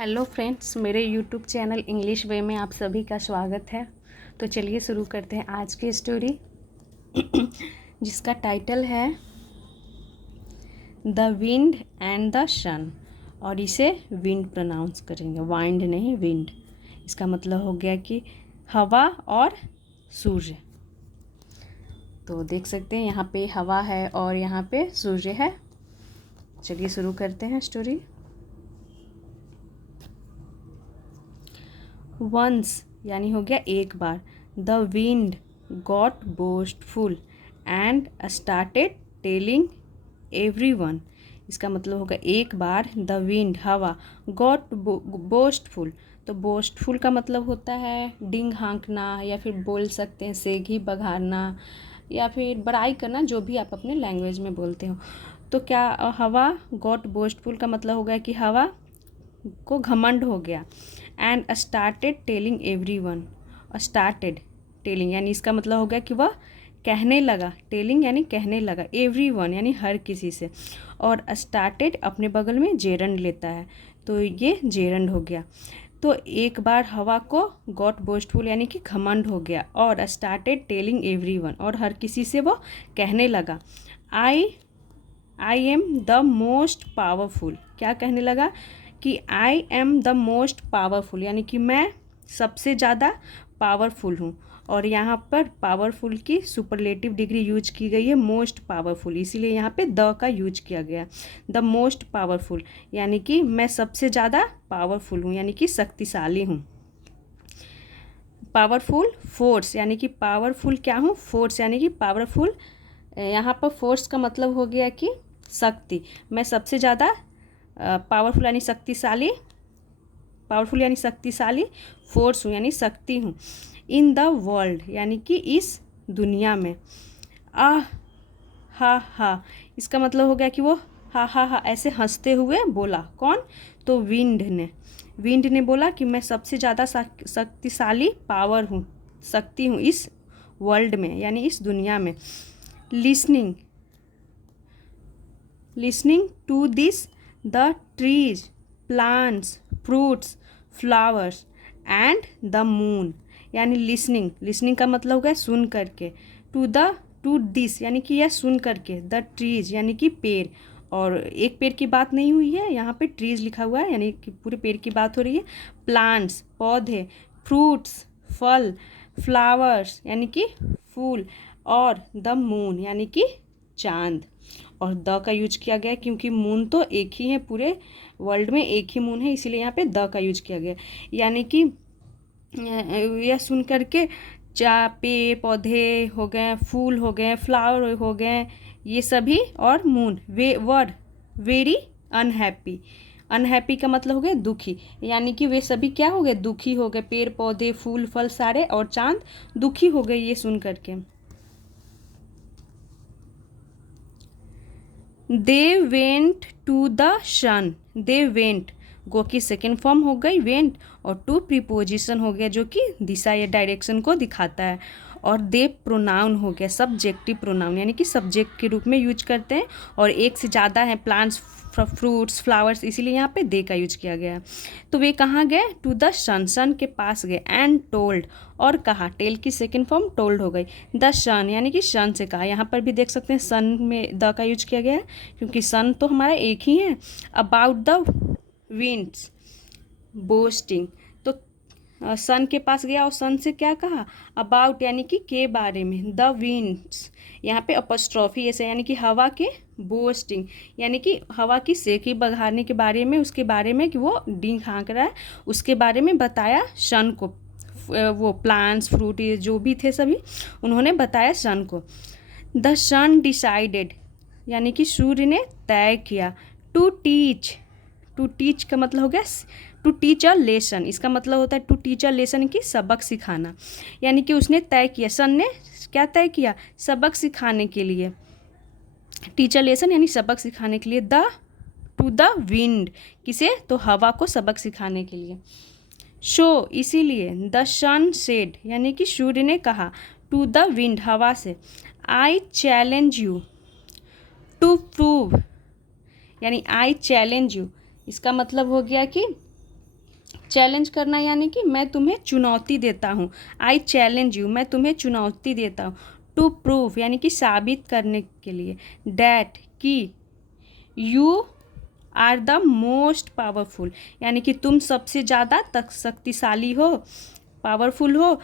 Hello friends, मेरे YouTube channel English वे में आप सभी का स्वागत है। तो चलिए शुरू करते हैं आज की स्टोरी जिसका टाइटल है द विंड एंड द सन। और इसे विंड प्रोनाउंस करेंगे, वाइंड नहीं, विंड। इसका मतलब हो गया कि हवा और सूर्य। तो देख सकते हैं यहाँ पे हवा है और यहाँ पे सूर्य है। चलिए शुरू करते हैं स्टोरी। वंस यानी हो गया एक बार। The wind got boastful and started telling everyone. इसका मतलब होगा एक बार द विंड हवा गॉट बोस्टफुल। तो बोस्टफुल का मतलब होता है डिंग हाँकना, या फिर बोल सकते हैं सेगी बघारना, या फिर बड़ाई करना, जो भी आप अपने लैंग्वेज में बोलते हो। तो क्या हवा गॉट बोस्टफुल का मतलब होगा कि हवा को घमंड हो गया। And started telling everyone. Started telling यानी इसका मतलब हो गया कि वह कहने लगा। टेलिंग यानी कहने लगा, एवरीवन यानी हर किसी से। और स्टार्टेड अपने बगल में जेरंड लेता है, तो ये जेरंड हो गया। तो एक बार हवा को गॉट बोस्टफुल यानी कि घमंड हो गया, और स्टार्टेड टेलिंग एवरीवन और हर किसी से वो कहने लगा I am the most powerful. क्या कहने लगा कि I am the most powerful यानी कि मैं सबसे ज़्यादा पावरफुल हूँ। और यहाँ पर पावरफुल की सुपरलेटिव डिग्री यूज की गई है, मोस्ट पावरफुल, इसीलिए यहाँ पे द का यूज किया गया। द मोस्ट पावरफुल यानी कि मैं सबसे ज़्यादा पावरफुल हूँ, यानी कि शक्तिशाली हूँ। पावरफुल फोर्स यानी कि पावरफुल क्या हूँ, फोर्स यानी कि पावरफुल। यहाँ पर फोर्स का मतलब हो गया कि शक्ति। मैं सबसे ज़्यादा पावरफुल यानी शक्तिशाली, पावरफुल यानी शक्तिशाली, फोर्स हूँ यानी शक्ति हूँ। इन द वर्ल्ड यानी कि इस दुनिया में। आह हा, इसका मतलब हो गया कि वो हा ऐसे हंसते हुए बोला। कौन? तो विंड ने। विंड ने बोला कि मैं सबसे ज़्यादा शक्तिशाली पावर हूँ, शक्ति हूँ इस वर्ल्ड में यानी इस दुनिया में। Listening to this the trees, plants, fruits, flowers and the moon. यानी लिसनिंग का मतलब होगा सुन करके। टू दिस यानी कि यह सुन करके। द ट्रीज यानी कि पेड़, और एक पेड़ की बात नहीं हुई है, यहाँ पे ट्रीज लिखा हुआ है यानी कि पूरे पेड़ की बात हो रही है। प्लांट्स पौधे, फ्रूट्स फल, फ्लावर्स यानी कि फूल, और द मून यानी कि चांद। और द का यूज किया गया क्योंकि मून तो एक ही है, पूरे वर्ल्ड में एक ही मून है, इसीलिए यहाँ पे द का यूज किया गया। यानी कि यह सुन करके पेड़ पौधे हो गए, फूल हो गए, फ्लावर हो गए, ये सभी, और moon way were very unhappy. Unhappy का मतलब हो गया दुखी, यानी कि वे सभी क्या हो गए, दुखी हो गए। पेड़ पौधे फूल फल सारे और चांद दुखी हो गए ये सुन करके। They went to the sun. They went, go की सेकेंड फॉर्म हो गई वेंट, और टू प्रीपोजिशन हो गया जो कि दिशा या डायरेक्शन को दिखाता है। और दे प्रोनाउन हो गया सब्जेक्टिव प्रोनाउन, यानी कि सब्जेक्ट के रूप में यूज करते हैं, और एक से ज़्यादा है प्लांट्स फ्रूट्स फ्लावर्स, इसीलिए यहाँ पे दे का यूज किया गया है। तो वे कहाँ गए? टू द सन, सन के पास गए। एंड टोल्ड, और कहा, टेल की सेकेंड फॉर्म टोल्ड हो गई। द सन यानी कि सन से कहा। यहाँ पर भी देख सकते हैं सन में द का यूज किया गया है क्योंकि सन तो हमारा एक ही है। अबाउट द विंड्स बोस्टिंग, तो सन के पास गया और सन से क्या कहा? अबाउट यानी कि के बारे में। द विंड्स यहाँ पे अपस्ट्रॉफी ऐसे यानी कि हवा के, बोस्टिंग यानी कि हवा की सेकी बघारने के बारे में, उसके बारे में कि वो डिंग हाँक रहा है, उसके बारे में बताया सन को। वो प्लांट्स फ्रूट ये जो भी थे सभी उन्होंने बताया सन को। द सन डिसाइडेड यानी कि सूर्य ने तय किया। टू टीच, टू टीच का मतलब हो गया टू टीच अ लेसन। इसका मतलब होता है टू टीच अ लेसन की सबक सिखाना, यानी कि उसने तय किया, सन ने क्या तय किया? सबक सिखाने के लिए। टीचर लेसन यानी सबक सिखाने के लिए। द टू द विंड, किसे? तो हवा को सबक सिखाने के लिए। शो इसीलिए। द सन सेड यानी कि सूर्य ने कहा टू द विंड, हवा से, I challenge you to prove, यानी आई चैलेंज यू। इसका मतलब हो गया कि चैलेंज करना यानी कि मैं तुम्हें चुनौती देता हूँ। आई चैलेंज यू, मैं तुम्हें चुनौती देता हूँ। टू प्रूव यानी कि साबित करने के लिए। डैट कि you are the most powerful यानी कि तुम सबसे ज़्यादा शक्तिशाली हो, पावरफुल हो,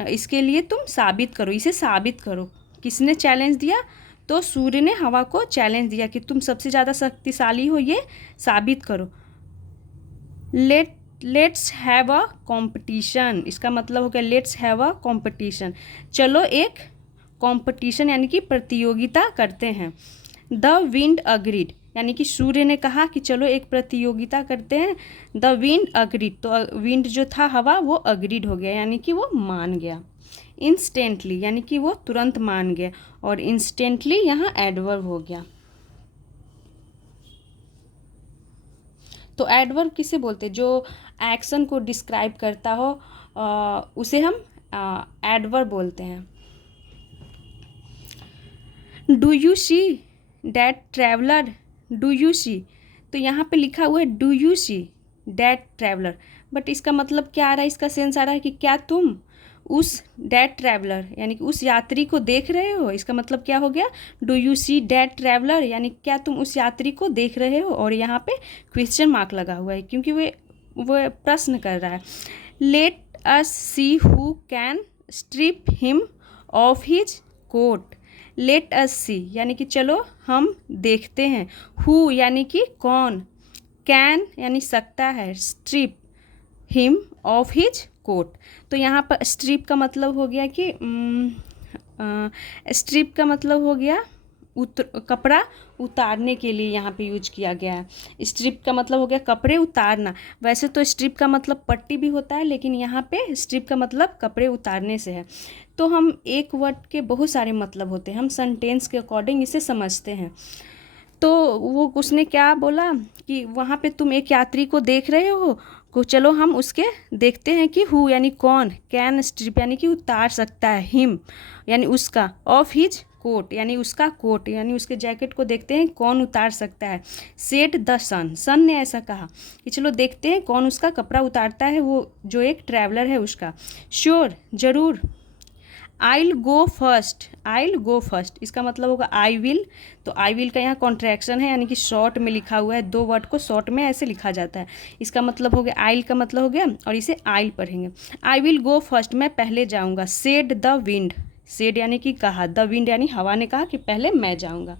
इसके लिए तुम साबित करो, इसे साबित करो। किसने चैलेंज दिया? तो सूर्य ने हवा को चैलेंज दिया कि तुम सबसे ज़्यादा शक्तिशाली हो, ये साबित करो। लेट्स हैव अ कॉम्पिटिशन, इसका मतलब हो गया लेट्स हैव अ कॉम्पिटिशन, चलो एक कॉम्पिटिशन यानी कि प्रतियोगिता करते हैं। द विंड अग्रीड यानी कि सूर्य ने कहा कि चलो एक प्रतियोगिता करते हैं। द विंड अग्रीड, तो विंड जो था हवा वो अग्रीड हो गया यानी कि वो मान गया। इंस्टेंटली यानी कि वो तुरंत मान गया, और इंस्टेंटली यहाँ एडवर्ब हो गया। तो एडवर्ब किसे बोलते हैं? जो एक्शन को डिस्क्राइब करता हो उसे हम एडवर्ब बोलते हैं। Do you see that traveller, do you see, तो यहाँ पे लिखा हुआ है do you see that traveller, but इसका मतलब क्या आ रहा है? इसका सेंस आ रहा है कि क्या तुम उस डैट ट्रैवलर यानी कि उस यात्री को देख रहे हो। इसका मतलब क्या हो गया? Do you see that traveller यानी क्या तुम उस यात्री को देख रहे हो, और यहाँ पे क्वेश्चन मार्क लगा हुआ है क्योंकि वो प्रश्न कर रहा है। Let us see who can strip him of his coat. Let us see यानी कि चलो हम देखते हैं। हु यानी कि कौन, कैन यानी सकता है, strip him of his coat, तो यहाँ पर स्ट्रिप का मतलब हो गया कि स्ट्रिप का मतलब हो गया कपड़ा उतारने के लिए यहाँ पे यूज किया गया है। स्ट्रिप का मतलब हो गया कपड़े उतारना। वैसे तो स्ट्रिप का मतलब पट्टी भी होता है, लेकिन यहाँ पे स्ट्रिप का मतलब कपड़े उतारने से है। तो हम एक वर्ड के बहुत सारे मतलब होते हैं, हम सेंटेंस के अकॉर्डिंग इसे समझते हैं। तो वो उसने क्या बोला कि वहाँ पे तुम एक यात्री को देख रहे हो, को चलो हम उसके देखते हैं कि हु यानी कौन, कैन स्ट्रिप यानी कि उतार सकता है, हिम यानी उसका, ऑफ हिज कोट यानी उसका कोट यानी उसके जैकेट को देखते हैं कौन उतार सकता है। सेड द सन, सन ने ऐसा कहा कि चलो देखते हैं कौन उसका कपड़ा उतारता है, वो जो एक ट्रैवलर है उसका। श्योर जरूर। आइल गो फर्स्ट, आइल गो फर्स्ट इसका मतलब होगा आई विल, तो आई विल का यहाँ कॉन्ट्रैक्शन है यानी कि शॉर्ट में लिखा हुआ है, दो वर्ड को शॉर्ट में ऐसे लिखा जाता है। इसका मतलब हो गया आइल का मतलब हो गया, और इसे आइल पढ़ेंगे। आई विल गो फर्स्ट, मैं पहले जाऊँगा। सेड द विंड, सेड यानी कि कहा, द विंड यानी हवा ने कहा कि पहले मैं जाऊँगा।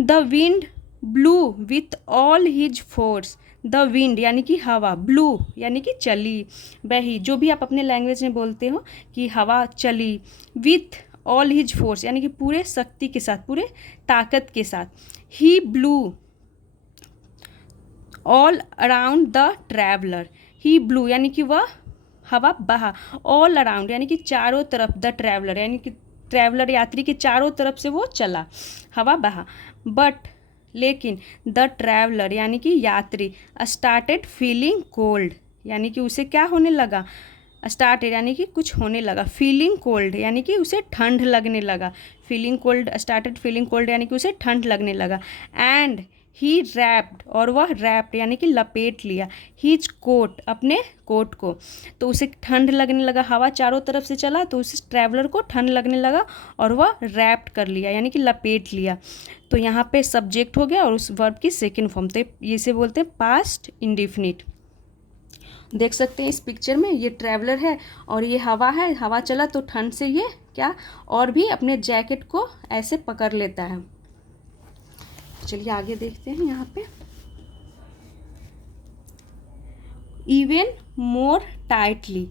The wind blue with all his force, the wind यानी कि हवा, ब्लू यानी कि चली, बही, जो भी आप अपने लैंग्वेज में बोलते हो कि हवा चली। विथ ऑल हिज फोर्स यानी कि पूरे शक्ति के साथ, पूरे ताकत के साथ। He blew all around the traveller, he blew यानी कि वह हवा बहा, ऑल अराउंड यानी कि चारों तरफ, द ट्रैवलर यानी कि ट्रैवलर यात्री के चारों तरफ से वो चला, हवा बहा। बट लेकिन द ट्रैवलर यानी कि यात्री स्टार्टेड फीलिंग कोल्ड यानी कि उसे क्या होने लगा, स्टार्टेड यानी कि कुछ होने लगा, फीलिंग कोल्ड यानी कि उसे ठंड लगने लगा, feeling cold, started feeling cold यानी कि उसे ठंड लगने लगा। एंड ही रैप्ड, और वह रैप्ड यानी कि लपेट लिया, हिज कोट अपने कोट को, तो उसे ठंड लगने लगा, हवा चारों तरफ से चला तो उस ट्रैवलर को ठंड लगने लगा और वह रैप्ड कर लिया यानी कि लपेट लिया। तो यहाँ पे सब्जेक्ट हो गया और उस वर्ब की सेकंड फॉर्म, तो इसे बोलते हैं पास्ट इंडिफिनिट। देख सकते हैं इस पिक्चर में ये ट्रैवलर है और ये हवा है, हवा चला तो ठंड से ये क्या और भी अपने जैकेट को ऐसे पकड़ लेता है। चलिए आगे देखते हैं यहाँ पे। Even more tightly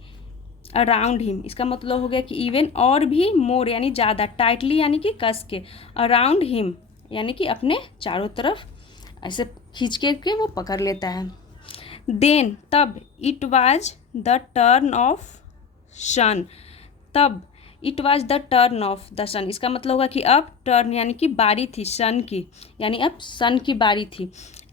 around him, इसका मतलब हो गया कि इवन और भी, मोर यानी ज़्यादा, टाइटली यानी कि कस के, अराउंड हिम यानी कि अपने चारों तरफ ऐसे खींच के वो पकड़ लेता है। देन तब, it was the turn of sun, तब it was the turn of the sun, इसका मतलब होगा कि अब टर्न यानी कि बारी थी सन की, यानी अब सन की बारी थी।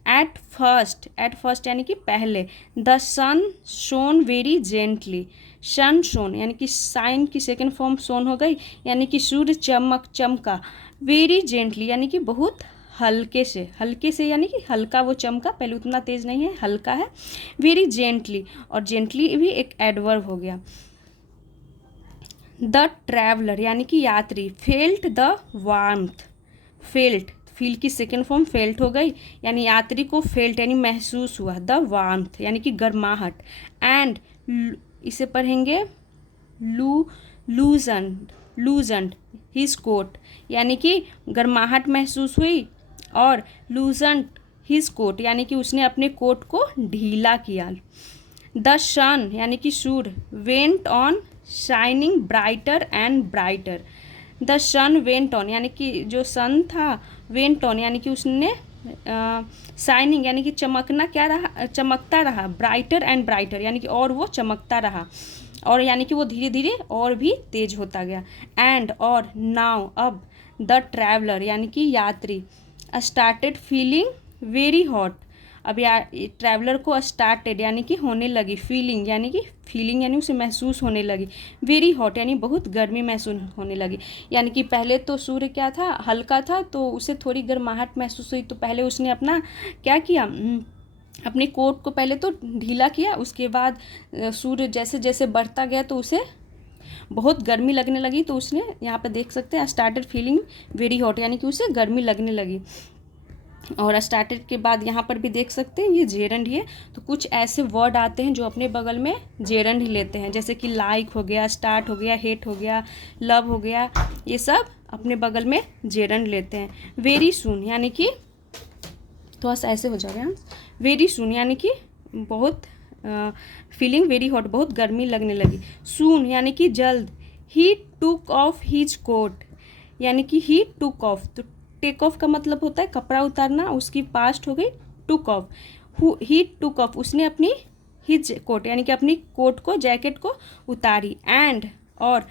एट फर्स्ट यानी कि पहले। The sun shone very gently, sun shone यानी कि साइन की सेकेंड फॉर्म शोन हो गई यानी कि सूर्य चमका, वेरी जेंटली यानी कि बहुत हल्के से यानी कि हल्का वो चमका, पहले उतना तेज़ नहीं है, हल्का है। वेरी जेंटली, और जेंटली भी एक एडवर्ब हो गया। द ट्रैवलर यानी कि यात्री felt the warmth, felt, feel की सेकेंड फॉर्म फेल्ट हो गई, यानी यात्री को फेल्ट यानी महसूस हुआ, द वार्मथ यानी कि गर्माहट, एंड इसे पढ़ेंगे लूजन्ड हिज कोट, यानी कि गर्माहट महसूस हुई, और लूजन्ड हिज कोट यानी कि उसने अपने कोट को ढीला किया। द सन यानी कि सूर्य went on shining brighter and brighter, the sun went on यानी कि जो सन था, वेंट ऑन यानी कि उसने शाइनिंग यानी कि चमकना क्या रहा, चमकता रहा, ब्राइटर एंड ब्राइटर यानी कि और वो चमकता रहा, और यानी कि वो धीरे धीरे और भी तेज होता गया। एंड और नाउ अब द ट्रैवलर यानी कि यात्री स्टार्टेड फीलिंग वेरी हॉट, अब ट्रैवलर को स्टार्टेड यानी कि होने लगी, फीलिंग यानी उसे महसूस होने लगी, वेरी हॉट यानी बहुत गर्मी महसूस होने लगी, यानी कि पहले तो सूर्य क्या था, हल्का था, तो उसे थोड़ी गर्माहट महसूस हुई, तो पहले उसने अपना क्या किया, अपने कोट को पहले तो ढीला किया, उसके बाद सूर्य जैसे जैसे बढ़ता गया तो उसे बहुत गर्मी लगने लगी, तो उसने यहाँ पे देख सकते हैं स्टार्टेड फीलिंग वेरी हॉट यानी कि उसे गर्मी लगने लगी। और स्टार्टेड के बाद यहाँ पर भी देख सकते हैं ये जेरंड ही है, तो कुछ ऐसे वर्ड आते हैं जो अपने बगल में जेरंड ही लेते हैं, जैसे कि लाइक हो गया, स्टार्ट हो गया, हेट हो गया, लव हो गया, ये सब अपने बगल में जेरंड लेते हैं। वेरी सून यानी कि थोड़ा सा ऐसे हो जाएगा, वेरी सून यानी कि बहुत, फीलिंग वेरी हॉट बहुत गर्मी लगने लगी। सून यानी कि जल्द। ही टुक ऑफ हिज कोट यानी कि ही टुक ऑफ, तो टेक ऑफ का मतलब होता है कपड़ा उतारना, उसकी पास्ट हो गई टुक ऑफ, ही टुक ऑफ उसने अपनी हिज कोट यानी कि अपनी कोट को, जैकेट को उतारी। एंड और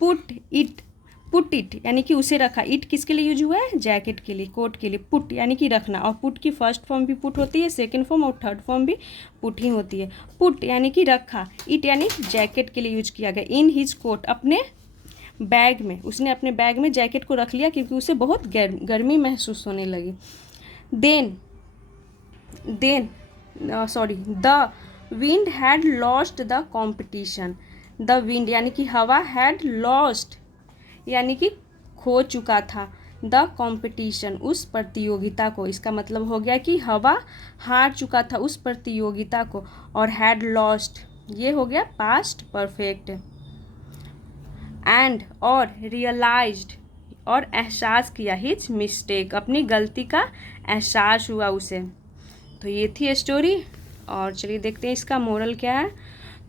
पुट इट यानी कि उसे रखा, इट किसके लिए यूज हुआ है, जैकेट के लिए, कोट के लिए, पुट यानी कि रखना, और पुट की फर्स्ट फॉर्म भी पुट होती है, सेकंड फॉर्म और थर्ड फॉर्म भी पुट ही होती है। पुट यानी कि रखा, इट यानी जैकेट के लिए यूज किया गया, इन हिज कोट अपने बैग में, उसने अपने बैग में जैकेट को रख लिया क्योंकि उसे बहुत गर्मी महसूस होने लगी। The wind had lost the competition, the wind यानी कि हवा, हैड लॉस्ट यानी कि खो चुका था, द कॉम्पिटिशन उस प्रतियोगिता को, इसका मतलब हो गया कि हवा हार चुका था उस प्रतियोगिता को, और हैड लॉस्ट ये हो गया पास्ट परफेक्ट। एंड और रियलाइज्ड और एहसास किया, हिज मिस्टेक अपनी गलती का एहसास हुआ उसे। तो ये थी स्टोरी, और चलिए देखते हैं इसका मोरल क्या है।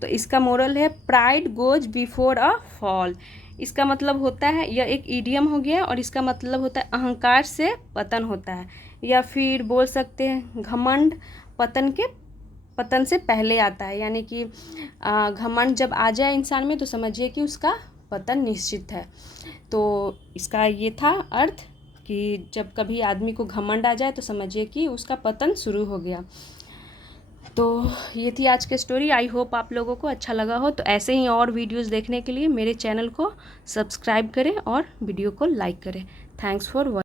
तो इसका मोरल है pride goes before a fall, इसका मतलब होता है, यह एक इडियम हो गया, और इसका मतलब होता है अहंकार से पतन होता है, या फिर बोल सकते हैं घमंड पतन से पहले आता है, यानी कि घमंड जब आ जाए इंसान में तो समझिए कि उसका पतन निश्चित है। तो इसका ये था अर्थ कि जब कभी आदमी को घमंड आ जाए तो समझिए कि उसका पतन शुरू हो गया। तो ये थी आज की स्टोरी, आई होप आप लोगों को अच्छा लगा हो। तो ऐसे ही और वीडियोस देखने के लिए मेरे चैनल को सब्सक्राइब करें और वीडियो को लाइक करें। Thanks for watching.